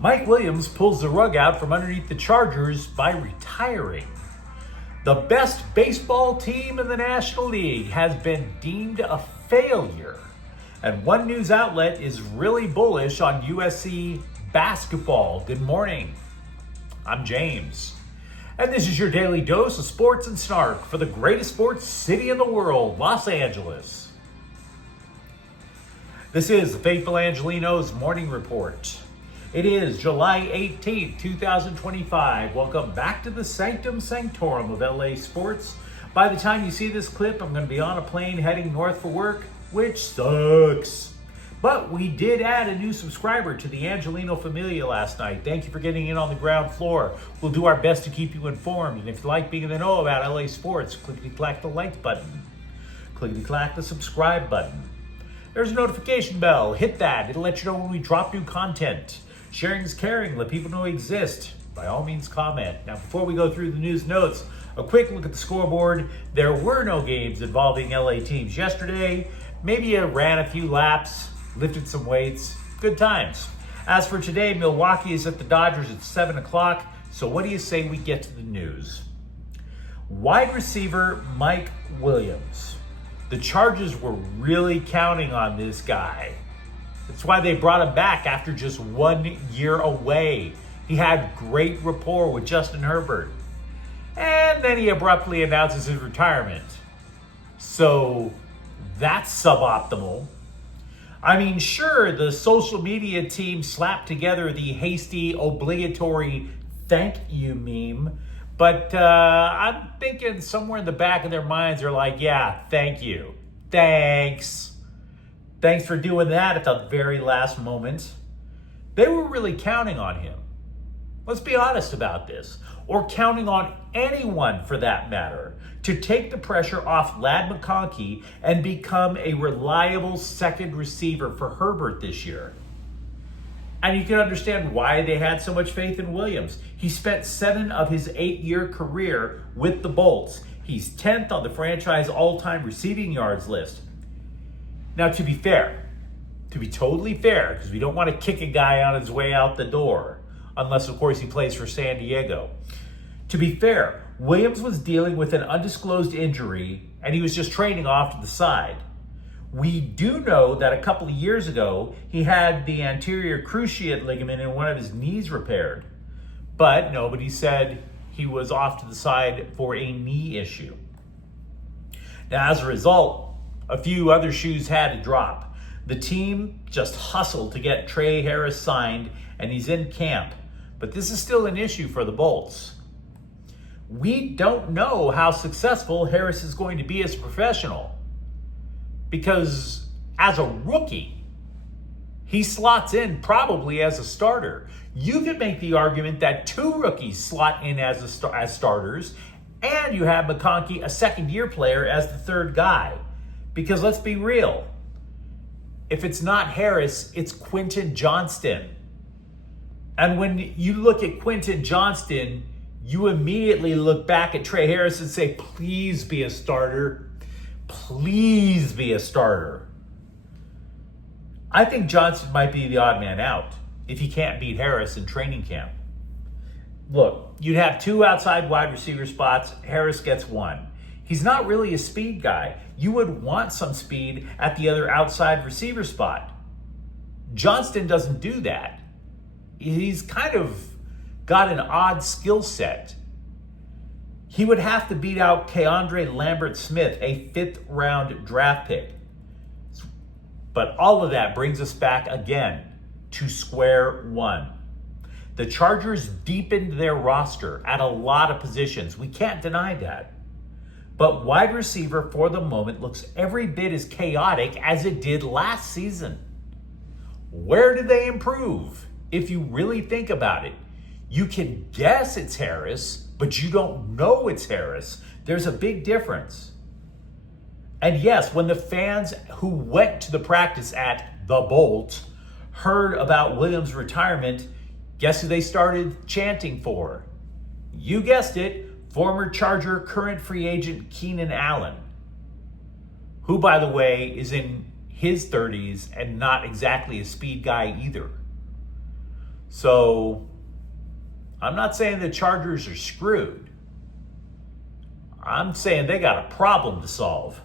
Mike Williams pulls the rug out from underneath the Chargers by retiring. The best baseball team in the National League has been deemed a failure. And one news outlet is really bullish on USC basketball. Good morning. I'm James. And this is your daily dose of sports and snark for the greatest sports city in the world, Los Angeles. This is the Faithful Angelenos Morning Report. It is July 18th, 2025. Welcome back to the Sanctum Sanctorum of LA Sports. By the time you see this clip, I'm going to be on a plane heading north for work, which sucks. But we did add a new subscriber to the Angeleno Familia last night. Thank you for getting in on the ground floor. We'll do our best to keep you informed. And if you like being in the know about LA sports, clickety-clack the like button. Clickety-clack the subscribe button. There's a notification bell. Hit that. It'll let you know when we drop new content. Sharing is caring. Let people know we exist. By all means, comment. Now, before we go through the news notes, a quick look at the scoreboard. There were no games involving LA teams yesterday. Maybe you ran a few laps, lifted some weights. Good times. As for today, Milwaukee is at the Dodgers at 7 o'clock. So what do you say we get to the news? Wide receiver Mike Williams. The Chargers were really counting on this guy. That's why they brought him back after just 1 year away. He had great rapport with Justin Herbert. And then he abruptly announces his retirement. So that's suboptimal. I mean, sure, the social media team slapped together the hasty, obligatory thank you meme. But I'm thinking somewhere in the back of their minds are like, yeah, thank you. Thanks. Thanks for doing that at the very last moment. They were really counting on him. Let's be honest about this. Or counting on anyone for that matter to take the pressure off Ladd McConkey and become a reliable second receiver for Herbert this year. And you can understand why they had so much faith in Williams. He spent 7 of his 8-year career with the Bolts. He's 10th on the franchise all-time receiving yards list. Now, to be fair, to be totally fair, because we don't want to kick a guy on his way out the door, unless, of course, he plays for San Diego. To be fair, Williams was dealing with an undisclosed injury, and he was just training off to the side. We do know that a couple of years ago, he had the anterior cruciate ligament in one of his knees repaired, but nobody said he was off to the side for a knee issue. Now, as a result, a few other shoes had to drop. The team just hustled to get Trey Harris signed, and he's in camp. But this is still an issue for the Bolts. We don't know how successful Harris is going to be as a professional. Because as a rookie, he slots in probably as a starter. You could make the argument that 2 rookies slot in as starters, and you have McConkey, a second-year player, as the third guy. Because let's be real, if it's not Harris, it's Quentin Johnston. And when you look at Quentin Johnston, you immediately look back at Trey Harris and say, please be a starter. Please be a starter. I think Johnston might be the odd man out if he can't beat Harris in training camp. Look, you'd have 2 outside wide receiver spots. Harris gets 1. He's not really a speed guy. You would want some speed at the other outside receiver spot. Johnston doesn't do that. He's kind of got an odd skill set. He would have to beat out Keandre Lambert-Smith, a 5th round draft pick. But all of that brings us back again to square one. The Chargers deepened their roster at a lot of positions. We can't deny that. But wide receiver for the moment looks every bit as chaotic as it did last season. Where did they improve? If you really think about it, you can guess it's Harris, but you don't know it's Harris. There's a big difference. And yes, when the fans who went to the practice at the Bolt heard about Williams' retirement, guess who they started chanting for? You guessed it. Former Charger, current free agent Keenan Allen, who, by the way, is in his 30s and not exactly a speed guy either. So I'm not saying the Chargers are screwed. I'm saying they got a problem to solve.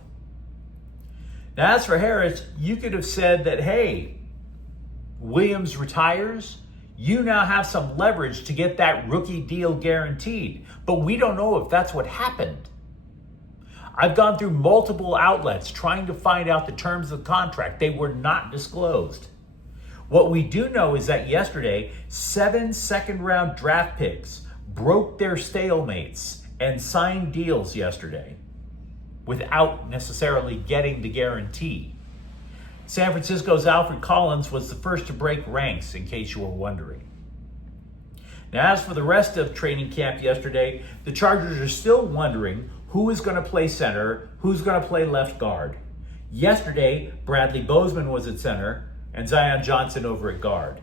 Now, as for Harris, you could have said that, hey, Williams retires. You now have some leverage to get that rookie deal guaranteed. But we don't know if that's what happened. I've gone through multiple outlets trying to find out the terms of the contract. They were not disclosed. What we do know is that yesterday, 7 second-round draft picks broke their stalemates and signed deals yesterday without necessarily getting the guarantee. San Francisco's Alfred Collins was the first to break ranks, in case you were wondering. Now, as for the rest of training camp yesterday, the Chargers are still wondering who is going to play center, who's going to play left guard. Yesterday, Bradley Bozeman was at center and Zion Johnson over at guard.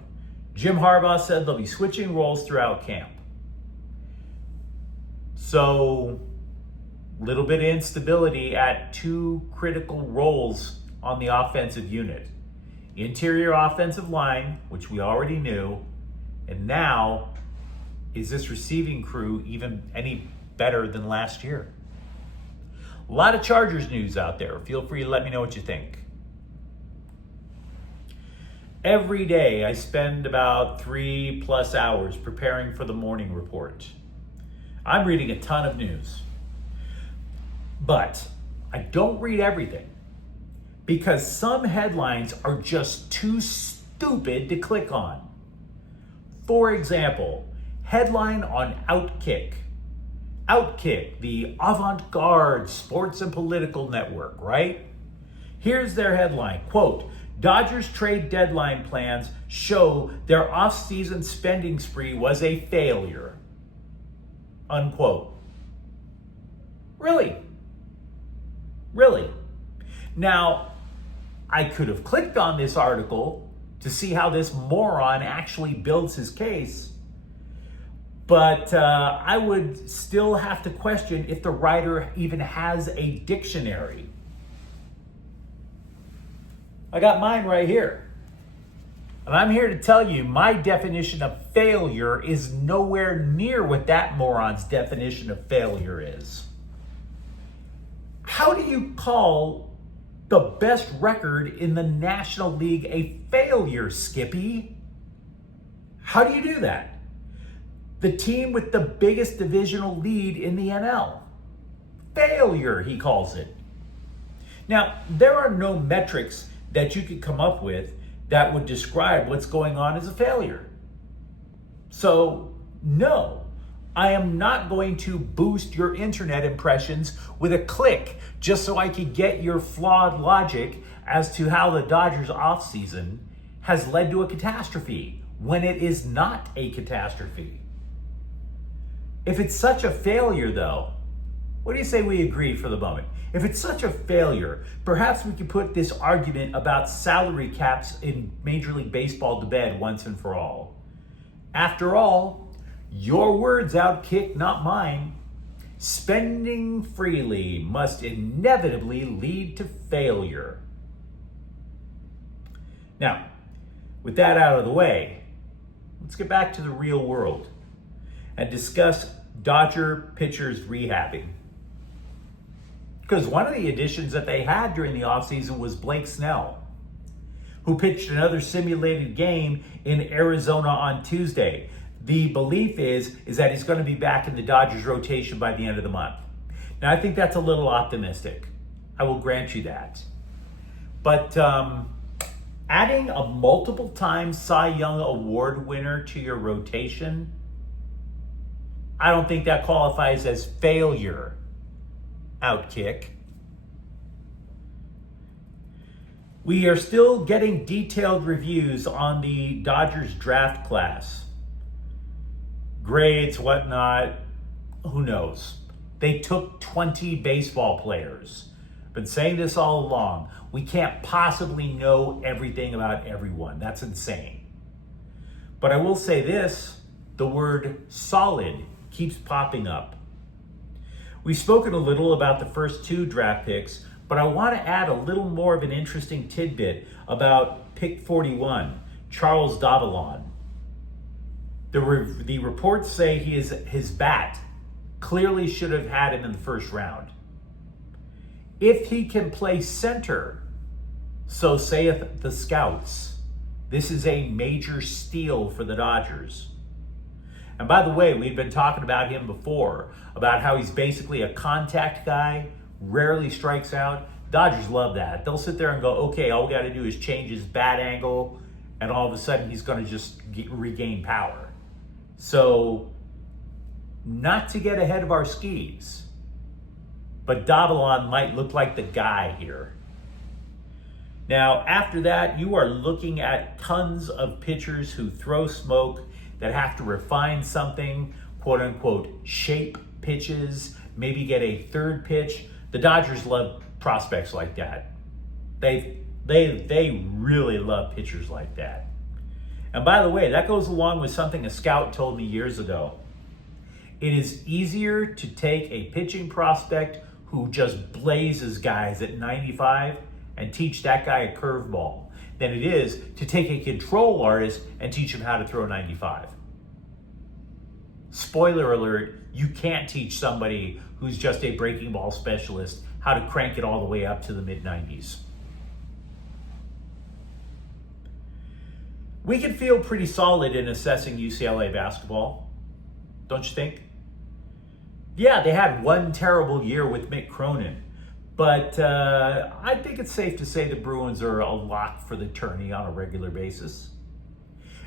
Jim Harbaugh said they'll be switching roles throughout camp. So, little bit of instability at two critical roles on the offensive unit. Interior offensive line, which we already knew, and now, is this receiving crew even any better than last year? A lot of Chargers news out there. Feel free to let me know what you think. Every day I spend about 3+ hours preparing for the morning report. I'm reading a ton of news. But I don't read everything because some headlines are just too stupid to click on. For example, headline on Outkick. Outkick, the avant-garde sports and political network, right? Here's their headline, quote, Dodgers trade deadline plans show their offseason spending spree was a failure, unquote. Really? Really? Now, I could have clicked on this article to see how this moron actually builds his case, but I would still have to question if the writer even has a dictionary. I got mine right here. And I'm here to tell you my definition of failure is nowhere near what that moron's definition of failure is. How do you call the best record in the National League a failure, Skippy? How do you do that? The team with the biggest divisional lead in the NL. Failure, he calls it. Now, there are no metrics that you could come up with that would describe what's going on as a failure. So, no, I am not going to boost your internet impressions with a click just so I could get your flawed logic as to how the Dodgers offseason has led to a catastrophe when it is not a catastrophe. If it's such a failure, though, what do you say we agree for the moment? If it's such a failure, perhaps we could put this argument about salary caps in Major League Baseball to bed once and for all. After all, your words, Outkick, not mine. Spending freely must inevitably lead to failure. Now, with that out of the way, let's get back to the real world and discuss Dodger pitchers rehabbing. Because one of the additions that they had during the offseason was Blake Snell, who pitched another simulated game in Arizona on Tuesday. The belief is that he's going to be back in the Dodgers rotation by the end of the month. Now, I think that's a little optimistic. I will grant you that. But adding a multiple-time Cy Young Award winner to your rotation, I don't think that qualifies as failure. Outkick. We are still getting detailed reviews on the Dodgers draft class. Grades, whatnot, who knows? They took 20 baseball players. Been saying this all along. We can't possibly know everything about everyone. That's insane. But I will say this, the word solid keeps popping up. We've spoken a little about the first two draft picks, but I want to add a little more of an interesting tidbit about pick 41, Charles Davalon. The reports say his bat clearly should have had him in the first round. If he can play center, so saith the scouts, this is a major steal for the Dodgers. And by the way, we've been talking about him before, about how he's basically a contact guy, rarely strikes out. Dodgers love that. They'll sit there and go, okay, all we got to do is change his bat angle, and all of a sudden he's going to just regain power. So, not to get ahead of our skis, but Davalon might look like the guy here. Now, after that, you are looking at tons of pitchers who throw smoke, that have to refine something, quote unquote, shape pitches, maybe get a third pitch. The Dodgers love prospects like that. They really love pitchers like that. And by the way, that goes along with something a scout told me years ago. It is easier to take a pitching prospect who just blazes guys at 95 and teach that guy a curveball than it is to take a control artist and teach him how to throw 95. Spoiler alert, you can't teach somebody who's just a breaking ball specialist how to crank it all the way up to the mid-90s. We can feel pretty solid in assessing UCLA basketball, don't you think? Yeah, they had one terrible year with Mick Cronin, but I think it's safe to say the Bruins are a lock for the tourney on a regular basis.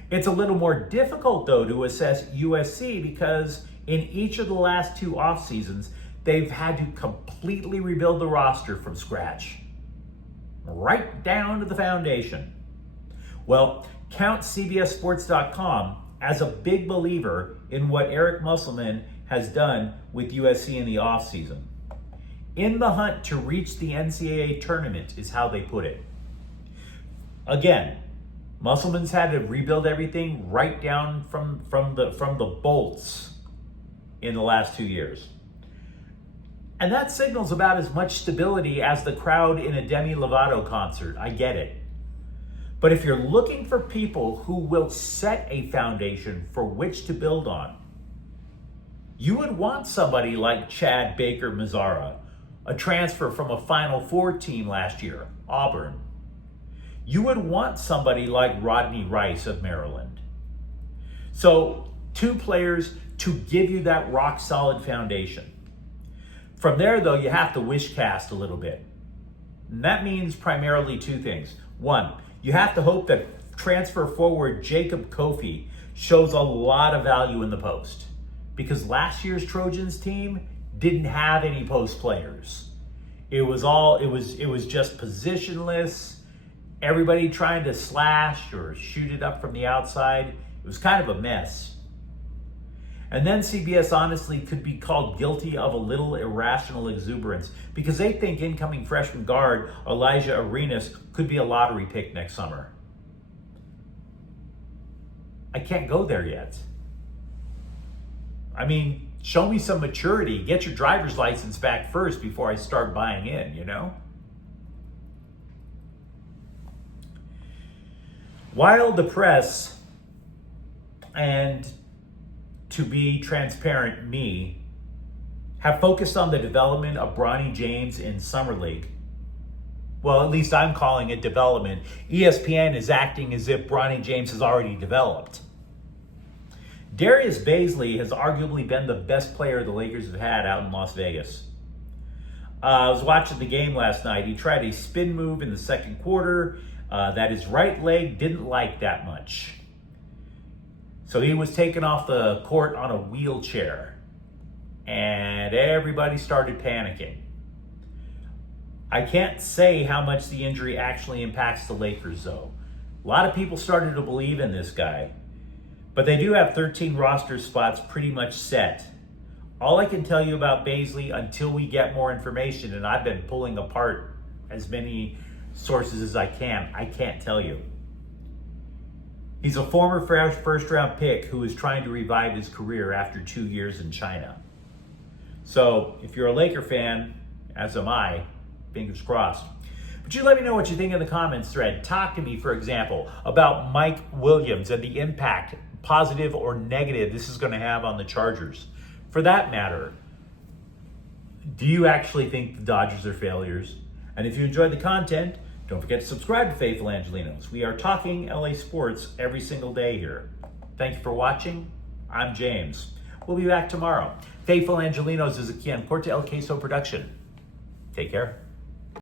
It's a little more difficult, though, to assess USC because in each of the last two off seasons, they've had to completely rebuild the roster from scratch, right down to the foundation. Well, count CBSSports.com as a big believer in what Eric Musselman has done with USC in the offseason. In the hunt to reach the NCAA tournament is how they put it. Again, Musselman's had to rebuild everything right down from the bolts in the last 2 years. And that signals about as much stability as the crowd in a Demi Lovato concert. I get it. But if you're looking for people who will set a foundation for which to build on, you would want somebody like Chad Baker-Mazara, a transfer from a Final Four team last year, Auburn. You would want somebody like Rodney Rice of Maryland. So, two players to give you that rock-solid foundation. From there, though, you have to wish cast a little bit. And that means primarily two things. One, you have to hope that transfer forward Jacob Kofi shows a lot of value in the post, because last year's Trojans team didn't have any post players. It was just positionless. Everybody trying to slash or shoot it up from the outside. It was kind of a mess. And then CBS honestly could be called guilty of a little irrational exuberance because they think incoming freshman guard Elijah Arenas could be a lottery pick next summer. I can't go there yet. I mean, show me some maturity. Get your driver's license back first before I start buying in, you know? While the press, and to be transparent, me, have focused on the development of Bronny James in Summer League, well, at least I'm calling it development. ESPN is acting as if Bronny James has already developed. Darius Baisley has arguably been the best player the Lakers have had out in Las Vegas. I was watching the game last night. He tried a spin move in the second quarter that his right leg didn't like that much. So he was taken off the court on a wheelchair, and everybody started panicking. I can't say how much the injury actually impacts the Lakers, though. A lot of people started to believe in this guy, but they do have 13 roster spots pretty much set. All I can tell you about Baisley until we get more information, and I've been pulling apart as many sources as I can't tell you. He's a former first-round pick who is trying to revive his career after 2 years in China. So, if you're a Laker fan, as am I, fingers crossed. But you let me know what you think in the comments thread. Talk to me, for example, about Mike Williams and the impact positive or negative this is going to have on the Chargers. For that matter, do you actually think the Dodgers are failures? And if you enjoyed the content, don't forget to subscribe to Faithful Angelenos. We are talking LA sports every single day here. Thank you for watching. I'm James. We'll be back tomorrow. Faithful Angelenos is a Quian Corte El Queso production. Take care.